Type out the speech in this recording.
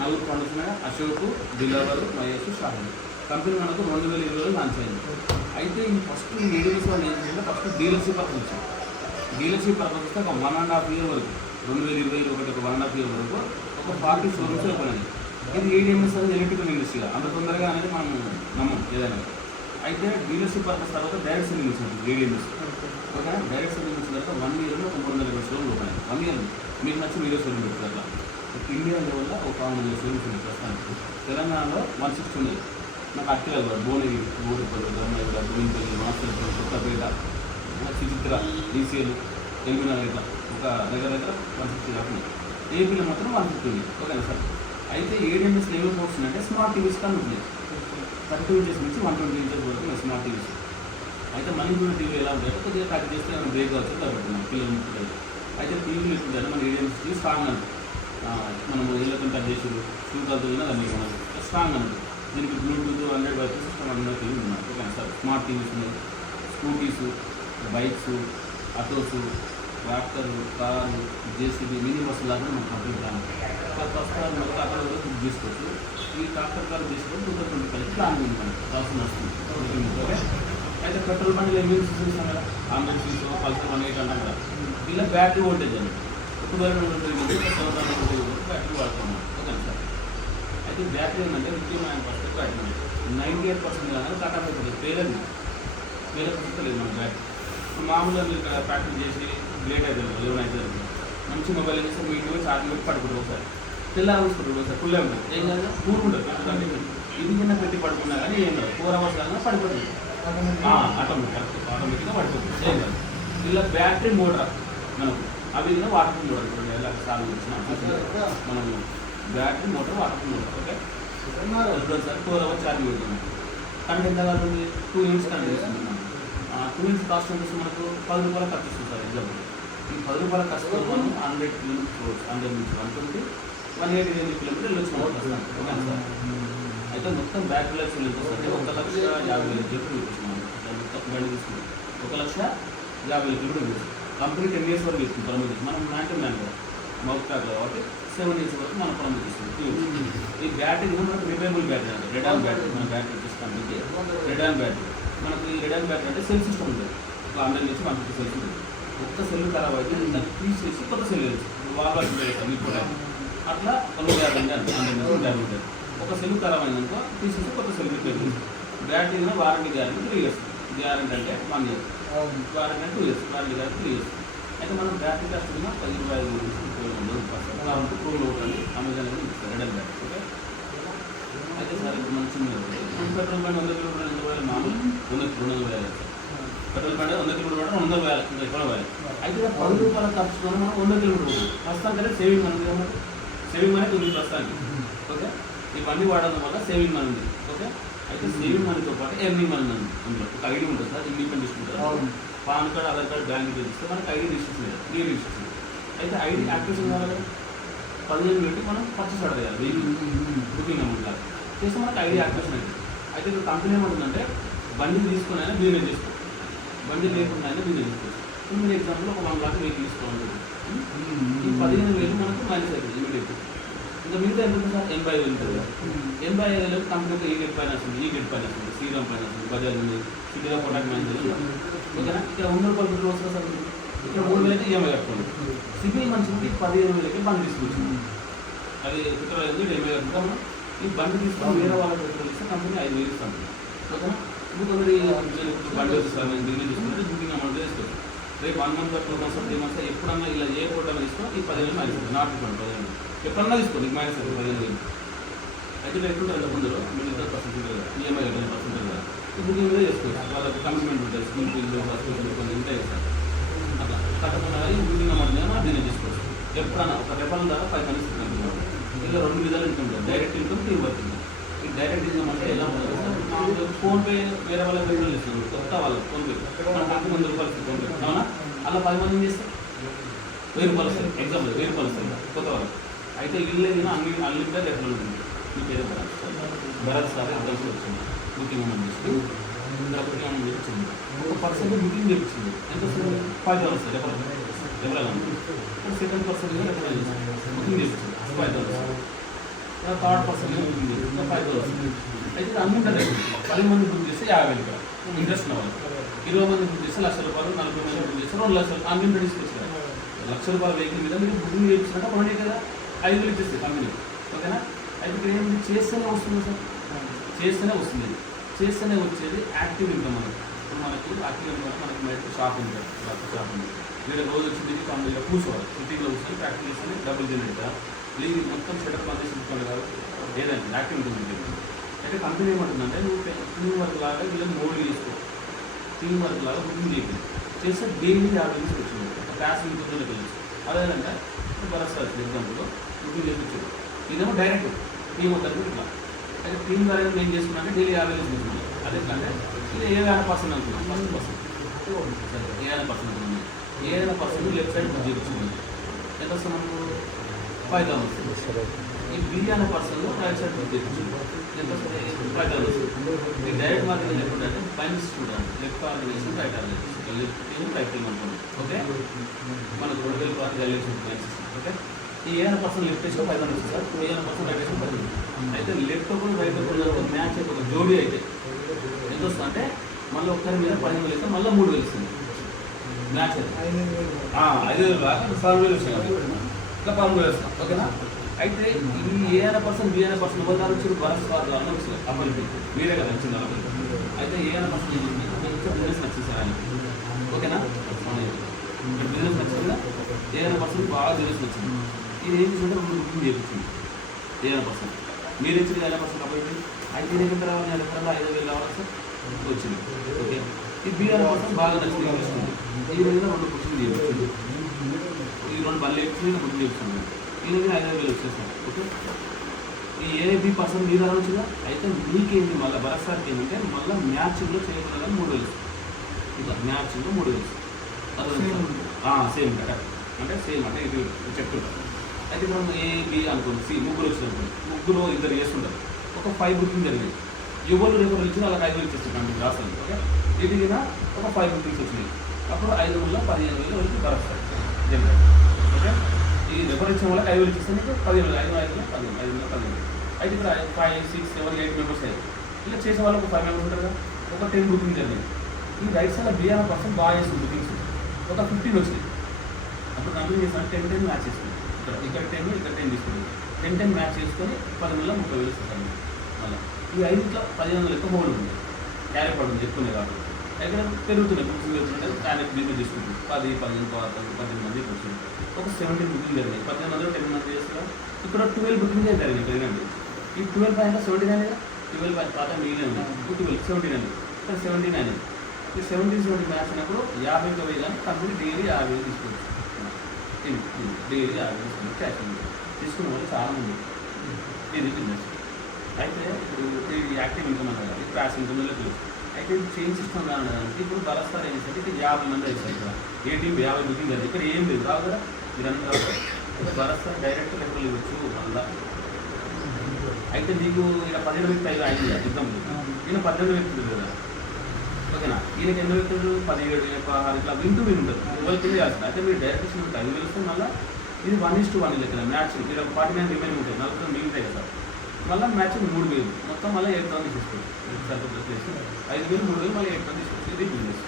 నలుగురు ఫౌండర్స్ ఉన్నాయి, అశోక్, దిలావర్, మహేష్, షాహిద్. కంపెనీ మనకు 2020లో లాంచ్ అయింది. అయితే ఈ ఫస్ట్ ADMS వాళ్ళు ఏం చేసింటే ఫస్ట్ డీలర్షిప్ పర్పస్ వచ్చింది. డీలర్షిప్ పర్పస్ వస్తే ఒక 1.5 year వరకు 2021 ఒక 1.5 year వరకు ఒక 40 షోరూమ్స్ అయిపోయినాయి. ఇది ADMS అనేది ఎలక్ట్రికల్ ఇండస్ట్రీగా అంత తొందరగా అనేది మనం నమ్మం ఏదైనా. అయితే డీలర్షిప్ పర్పస్ తర్వాత డైరెక్ట్ సెల్లింగ్ వచ్చింది ADMS. ఓకే, డైరెక్ట్ సెల్లింగ్ వచ్చిన తర్వాత 1 yearలో ఒక 300 షోరూమ్లు ఉన్నాయి. 1 year మీకు నచ్చి మీరే షోరూమ్ పెడతారు. అట్లా ఇండియా లెవెల్లో ఒక 100 షోరూమ్స్ ఉంది ప్రస్తుతానికి. తెలంగాణలో 160 ఉన్నాయి. నాకు అట్టిగా భువనగిరి, ఊరుపల్లి, ధర్మగూడ, గోవిందపల్లి, మాస్టర్పల్లి, కొత్తపేట, చిత్ర, DCL, ఎల్బీనగర్ ఇట్లా ఒక దగ్గర 160 దాకా ఉన్నాయి. ఏపీలో మాత్రం 150 ఉంది. ఓకేనా సార్. అయితే ADMS ఏమేమి పోతుందంటే స్మార్ట్ టీవీస్ కానీ ఉంటుంది. 32 inches నుంచి 120 inches వరకు స్మార్ట్ టీవీస్. అయితే మనీ కూడా టీవీ ఎలా ఉంటాయంటే కొద్దిగా కట్ చేస్తే ఏమైనా బ్రేక్ కావచ్చు కాబట్టి పిల్లలు ఉంటుంది. అయితే టీవీలు ఎట్లుంటే మన ADMS స్ట్రాంగ్ అన్నది మనం ఇళ్ళతో టచ్ చేసి షూకాలతో దాన్ని మనం స్ట్రాంగ్ అన్నది. దీనికి బ్లూటూత్ 100 సిస్టమ్ అన్న టీవీ ఉన్నాయి. ఓకేనా సార్. స్మార్ట్ టీవీస్ ఉన్నాయి, స్కూటీసు, బైక్స్, ఆటోస్, ట్రాక్టర్లు, కార్లు, JCB, మినీ బస్సు లాగా మనం కంప్లీట్ కావాలి. ప్రస్తుతాలు మొత్తం అక్కడ వరకు బుక్ చేసుకోవచ్చు. ఈ ట్రాక్టర్ కార్ చేసుకోవచ్చు 2025 ప్లాన్ ఉంది మనకి అవసరం వస్తుంది. ఓకే. అయితే పెట్రోల్ బండిలో ఎమ్మెల్సీ చూసాం కదా, 100 cc, పల్సర్ 180 అంటాం కదా. ఇలా బ్యాటరీ వోల్టేజ్ అండి 2020 బ్యాటరీ వాడుతున్నాం. ఓకేనా సార్. అయితే బ్యాటరీ ఏంటంటే 59% బ్యాటరీ 98% కానీ కట్ ఆఫ్ అయిపోతుంది. వేరే పరిస్థితి లేదు మన బ్యాటరీ. మామూలుగా మీరు ఇక్కడ ప్యాకింగ్ చేసి గ్రేట్ అవుతుంది 11 అవుతుంది. మంచి మొబైల్ వేస్తే మీ ఇంటి ఛార్జింగ్ పెట్టి పడుకుంటారు. ఒకసారి తెల్లారి చూసుకుంటారు. ఒకసారి ఫుల్ ఉంటుంది. ఏం కాదు కూరుకుంటారు. ఇది చిన్న పెట్టి పడుకున్నా కానీ ఏం కాదు 4 hours కానీ పడిపోతుంది. ఆటోమేటిక్గా పడిపోతుంది. ఏం కాదు. ఇలా బ్యాటరీ మోటార్ మనకు అవి వాటర్ మోటార్ ఇప్పుడు ఎలా సాల్వ్ వచ్చిన మనము battery motor water motor. Okay sir 4 hours charging పెడుతున్నాం. కరెంట్ ఎంత కాదు 2 units కరెంట్ చేస్తున్నాం. 2 units కాస్ట్ వచ్చేసి మనకు 10 రూపాయలు ఖర్చు వస్తుంది సార్. ఎగ్జాంపుల్ ఈ 10 రూపాయల ఖర్చుతో మనం 100 kilometers 100 నుంచి 120 180 kilometers వచ్చినాం. Okay sir. అయితే మొత్తం బ్యాటరీ లైఫ్ ఎంత వస్తుంది 1,50,000 చూపిస్తున్నాం. బండి తీసుకుంటాం 1,50,000 kilometers. కంపెనీ 10 years వరకు ఇస్తుంది పొలం. మనం మ్యాన్ కూడా మౌత్ ప్యాక్ కాబట్టి 7 years వరకు మన పొలం తీసుకుంటాం. ఈ బ్యాటరీ మనకు రిపేరబుల్ బ్యాటరీ అంటే రెడ్ ఆన్ బ్యాటరీ. మన బ్యాటరీ తీసుకుంటే రెడ్ ఆన్ బ్యాటరీ. మనకు ఈ రెడ్ ఆన్ బ్యాటరీ అంటే సెల్ సిస్టమ్ ఉంటుంది. 100 నుంచి 150 సెల్స్ ఉంటుంది. ఒక్క సెల్ ఖరాబ్ అయితే దాన్ని తీసేసి కొత్త సెల్ వేసి వాళ్ళు అట్లా 150 ఉంటుంది. ఒక సెల్ ఖరాబ్ అయిందనుకో తీసేసి కొత్త సెల్ రిపేర్ చేసి battery warranty guarantee 3 years. Guarantee అంటే 1 year, వారంటీ అంటే 2 years, వారంటీ గ్యారెంటీ 3 years. అయితే మనం బ్యాటరీ కాస్ట్ 10,25 కాబట్టి ప్రోలో ఉంటుంది. అమెజాన్ అనేది ఇస్తారు రెడ్ ఆన్ బ్యాటరీ. ఓకే. అయితే సార్ ఇప్పుడు మన చిన్న పెట్రోల్ బండి 100 kilometers ఎంత వేయాలి మామూలు 200 వేయాలి. పెట్రోల్ బండి 100 kilometers 100 వేయాలి ఇంకా ఎక్కువ వేయాలి. అయితే 10 రూపాయల ఖర్చుతో మనం 100 kilometers ప్రస్తుతానికి అంటే సేవింగ్ అనేది సేవింగ్ అనేది ఉంది ప్రస్తుతానికి. ఓకే. ఈ బండి వాడడం వల్ల సేవింగ్ మనీ ఉంది. ఓకే. అయితే సేవింగ్ మనీతో పాటు ఎర్నింగ్ మనీ ఉంది. అందులో ఒక ఐడి ఉంటుంది సార్. ఇండిపెండెంట్ తీసుకుంటారు. Pan card, Aadhaar card, bank ఇస్తే మనకి ఐడి రిజిస్ట్రేషన్ లేదు, నీ రిజిస్ట్రేషన్. అయితే ఐడి యాక్టివేషన్ కావాలి కదా 15 పెట్టి మనం పర్చేస్ ఆర్డర్ చేయాలి. బుకింగ్ అమౌంట్ లాగా చేస్తే మనకి ఐడి యాక్టివేషన్ అవుతుంది. అయితే ఇప్పుడు కంపెనీ ఏమంటుందంటే బండి తీసుకుని అయినా బిజినెస్ చేసుకో, బండి లేకుండా అయినా బిజినెస్ చేసుకోవచ్చు. ఇప్పుడు మీరు ఎగ్జాంపుల్ ఒక 1 lakh వెహికల్ తీసుకోవాలి. ఈ 15,000 మనకు మైనస్ అవుతుంది ఇమీడియట్. ఇంకా మిగతా ఎంత సార్ 85,000 ఉంటుంది కదా. 85,000 కంపెనీకి ఈ ఫైనాన్స్ ఉంది, ఈ ఫైనాన్స్ ఉంది, శ్రీరామ్ ఫైనాన్స్ ఉంది, బజాజ్ ఉంది, సిటీలో ప్రొడక్ట్ మేనేజర్ ఉంది. ఓకేనా. ఇక్కడ 100 రూపాయలు పెట్రోల్ వస్తుంది సార్. ఇక్కడ 3,000 EMI కట్టుకోండి. సిబిల్ మంచిది 15,000 బండి తీసుకొచ్చింది. అది పెట్రోల్ అయింది 70,000 కట్టుకుంటాం. ఈ బండి తీసుకొని వేరే వాళ్ళ పెట్రోల్ ఇస్తే కంపెనీ 5,000 ఇస్తాం. ఓకేనా. ఇప్పుడు బండి వస్తుంది నేను ఢిల్లీ తీసుకుంటే బుకింగ్ అమౌంట్ చేసుకోవచ్చు. రేపు 1 month 2 months 3 months ఎప్పుడన్నా ఇలా ఏ ఫోటో తీసుకో ఈ 10,000 మైనస్ అవుతుంది. నాట్ 10,000 ఎప్పుడన్నా తీసుకో నీకు మైనస్ అవుతుంది 15,000. అయితే ఎట్లుంటుంది ముందులో మీరు 10% EMI 10% కదా ఈ బుకింగ్ మీద చేసుకోవచ్చు. వాళ్ళకి కమిట్మెంట్ ఉంటుంది. స్కూల్ ఫీజు హాస్పిటల్ కొన్ని ఉంటాయి సార్. అట్లా కట్టకుండా ఈ బుకింగ్ అమౌంట్ దీన్ని చేసుకోవచ్చు. ఎప్పుడన్నా ఒక రెఫరల్ ద్వారా 5 months ఇస్తున్నాం. ఇలా 2 విధాలు ఇన్కమ్ ఉంటుంది. Direct income, team working. ఈ డైరెక్ట్ ఇన్కమ్ అంటే ఎలా ఉంటుంది ఫోన్పే వేరే వాళ్ళకి పెట్రోల్ ఇస్తుంది. కొత్త వాళ్ళకి ఫోన్పే మన 100 రూపాయలు ఫోన్పే అవునా. అలా 10 మందిని చేస్తే 1000 రూపాయలు వస్తుంది. ఎగ్జాంపుల్ 1000 రూపాయలు వస్తుంది కొత్త వాళ్ళకి. అయితే ఇల్లు ఏదైనా అన్లిమిటెడ్ రెఫరల్ ఉంటుంది. మీకు ఏదో భరత్ సార్ ఎగ్జాంపుల్ వచ్చింది. బుకింగ్ అమౌంట్ చేసి బుకింగ్ అమౌంట్ చేసింది. ఒక పర్సెంట్ బుకింగ్ చేయించింది. ఎంత వస్తుంది $5 వస్తుంది referral amount. Second percent referral చేసింది బుకింగ్ చేయించింది $5. థర్డ్ పర్సన్ బుకింగ్ చేస్తే 5,000. అయితే అమౌంట్ అనేది 10 మంది బుక్ చేస్తే 50,000 ఇక్కడ ఇంట్రెస్ట్ వాళ్ళు, 20 మంది బుక్ చేస్తే ₹1,00,000, 40 మంది బుక్ చేస్తే 2,00,000. అన్లిమిటెడ్ తీసుకొచ్చారు. ₹1,00,000 వెహికల్ మీద మీరు బుకింగ్ చేయించినట్టు పోనీ కదా 5,000 ఇచ్చేస్తుంది కంపెనీ. ఓకేనా? అయితే ఇక్కడ ఏమి చేస్తేనే వస్తుంది సార్, చేస్తేనే వస్తుంది. చేస్తేనే వచ్చేది యాక్టివ్ ఇన్కమ్ మనకి. ఇప్పుడు మనకి యాక్టివ్ ఇన్కమ్ మనకి బయట షాప్ ఉంది, షాప్ ఉంది. మీరు రోజు వచ్చి కంపెనీలో కూర్చోవాలి, సిటీలో కూర్చొని ప్రాక్టీస్ చేస్తే డబ్బులు జనరేట్ లేదు. మొత్తం సెటప్ పనిచేసి కాదు ఏదంటే యాక్టివ్ ఇన్కమ్ ఉంటుంది. అయితే కంపెనీ ఏమంటుందంటే నువ్వు టీమ్ వర్క్ లాగా వీళ్ళని మోడల్ చేసుకో, టీమ్ వర్క్ లాగా బుకింగ్ చేస్తే డైలీ 50 నుంచి వచ్చింది. క్లాస్ ఇంకొంచెం వెళ్ళచ్చు. అదేనంటే భరోసా ఎగ్జాంపుల్ బుకింగ్ చేయించాడు. ఇదేమో డైరెక్ట్ టీమ్ వద్దకు ఇట్లా. అయితే టీమ్ ద్వారా నేను చేసుకున్నా అంటే డైలీ 50 నుంచి తీసుకున్నాను. అదేంటంటే ఇది ఏదైనా పర్సన్ అనుకున్నాను, ఫస్ట్ పర్సన్ ఏదైనా పర్సన్ అనుకున్నాను. ఏదైనా పర్సన్ లెఫ్ట్ సైడ్ బుక్ చేయించుకున్నాను. ఎంత వస్తుంది మనకు 5,000 వస్తుంది. ఈ బి అనే పర్సన్ రైట్ సైడ్ బుక్ చేయించుకున్నాను. ఎంత వస్తుంది 5,000 వస్తుంది. ఈ డైరెక్ట్ మార్కెట్ ఎప్పుడంటే ఫైనాన్స్ చూడాలి, left organisation right organisation, left team right team అనుకోండి. ఓకే, మనకు 2,000 వాల్యుయేషన్ ఫైనాన్స్. ఓకే, ఈ ఏదైనా పర్సన్ లెఫ్ట్ వేసుకో 5,000 వస్తుంది సార్, ఏదైనా పర్సన్ రైట్ వేసుకో 5,000. అయితే లెఫ్ట్ కూడా రైట్ కూడా మ్యాచ్ అయితే ఒక జోడీ అయితే ఎంత వస్తుంది అంటే మళ్ళీ ఒక్కరి మీద 15,000 వేస్తే మళ్ళీ 3,000 వస్తుంది మ్యాచ్ అయితే. 5,000 కాక 4,000 వస్తాయి, ఇంకా 12,000 వస్తాం. ఓకేనా? అయితే ఈ ఏదైనా పర్సన్ బి అయినా పర్సన్ ఎవరు వచ్చి భరోసా వచ్చింది అప్పటికి మీరే కదా వచ్చింది. అయితే ఏదైనా పర్సన్ బిజినెస్ నచ్చింది సార్ ఆయనకి. ఓకేనా? బిజినెస్ నచ్చిందా? ఏదైనా పర్సన్ బాగా బిజినెస్ నచ్చింది. ఇది ఏం చేసిందంటే బుకింగ్ చేయించింది ఏదైనా పర్సన్. మీరు ఇచ్చింది ఏదైనా పర్సన్ కాబట్టి అయితే దగ్గర రావాలి, 5,000 రావాలి సార్ వచ్చింది. ఓకే, ఈ బి అయిన పర్సన్ బాగా నచ్చింది తీసుకుంది. ఈ విధంగా 2 బుకింగ్ చేయించింది. ఈ 2 బళ్ళు ఎక్కి బుకింగ్ చేయించుకున్నాను. ఈ దగ్గర 5,000 వచ్చేస్తాను. ఓకే, ఈ ఏబి పర్సన్ మీరు అనొచ్చుగా. అయితే మీకేంటి మళ్ళీ భరోసాకి ఏంటంటే మళ్ళీ మ్యాచింగ్లో చేయకుండా 3,000 ఇంకా మ్యాచింగ్లో 3,000 సేమ్ కదా, అంటే సేమ్ అంటే ఇది చెప్తుంటారు. అయితే మనం ఏబి అనుకోండి, సి ముగ్గురు వచ్చినప్పుడు ముగ్గురు ఇద్దరు చేస్తుంటారు. ఒక 5 బుకింగ్ జరిగింది. ఎవరు రేపు ఇచ్చిన వాళ్ళకి 5,000 ఇచ్చేస్తాం కంపెనీ రాస్తాను. ఓకే, ఇది కింద ఒక 5 బుకింగ్స్ వచ్చినాయి. అప్పుడు 5,000 15,000 వరకు భరోసారు జనరేట్. ఓకే, ఈ రెఫర్ ఇచ్చిన వాళ్ళకి 5,000 ఇచ్చేస్తే నీకు 10,000 5,000 అయితే ఇక్కడ 5, 6, 7, 8 మెంబర్స్ అయ్యారు. ఇలా చేసే వాళ్ళకి 5 మెంబర్స్ ఉంటారు కదా, ఒక 10 బుకింగ్ జరిగింది. ఈ రైట్ సైడ్ బి అనే పర్సన్ బాగా చేస్తుంది బుకింగ్స్, ఒక 15 వచ్చినాయి. అప్పుడు కంపెనీ చేసిన 10 మ్యాచ్ చేసుకుంది. ఇక్కడ 10 ఇక్కడ 10 తీసుకుంది. 10 మ్యాచ్ చేసుకొని 10,000 30,000 ఇస్తుంది. మళ్ళీ ఈ 5 15,000 ఎక్కువ మోడల్ ఉంది, క్యారీ పడుతుంది చెప్పుకునే కాబట్టి. అయితే పెరుగుతున్నాయి బుకింగ్ వెళ్తుంటే క్యారెక్ట్ బిజినెస్ తీసుకుంటుంది. 10, 15, 18 మందికి వచ్చింది. ఒక 17 బుకింగ్ జరిగినాయి. 18 మందిలో 10 మంది చేస్తారు. ఇక్కడ 12 బుకింగ్ జరిగినాయి. పెరిగినండి ఈ 12 పైన 79 12 పైన పాత మిగిలిన 12 79 ఇక్కడ 79. ఈ 70 మ్యాచ్ అయినప్పుడు 50 పోయి కానీ కంపెనీ డైలీ 50 తీసుకోవచ్చు. డైలీ 50 తీసుకుని క్యాష్ తీసుకున్న వాళ్ళు చాలా మంది. ఇది బిజినెస్. అయితే ఇప్పుడు ఇది యాక్టివ్ ఇన్కమ్ అన్నారు, ఇది క్రాష్ ఇన్కమ్ తెలుసు. అయితే ఇది చేంజ్ సిస్టమ్ కాదంటే ఇప్పుడు భరోసా ఏం చేస్తే ఇక్కడ 50 మంది వేస్తారు. ఇక్కడ ఏంటి 50 బుకింగ్ అది ఇక్కడ ఏం లేదు రావు కదా, మీరన్నీ రావు. అయితే భరోసా డైరెక్ట్ రెఫరల్ ఇవ్వచ్చు మళ్ళీ. అయితే నీకు ఇక్కడ 17 వ్యక్తులు అయింది ఎగ్జాంపుల్, ఈయన 18 వ్యక్తులు కదా. ఓకేనా? ఈయనకి 8 వ్యక్తులు 17, 16 ఇట్లా వింటూ ఉంటారు. ఎవరికి తెలియాల్సింది. అయితే మీరు డైరెక్ట్ ఇచ్చిన 5,000 వస్తే మళ్ళీ ఇది 1:1 లెక్కన మ్యాచ్. ఇక్కడ 49 రిమైనింగ్ ఉంటాయి, 40 మిగులుతాయి కదా. మళ్ళీ మ్యాచ్ 3,000 మొత్తం మళ్ళీ 8,000 తీసుకోవచ్చు. 5,000 3,000 మళ్ళీ 8,000 తీసుకోవచ్చు. ఇది బిజినెస్.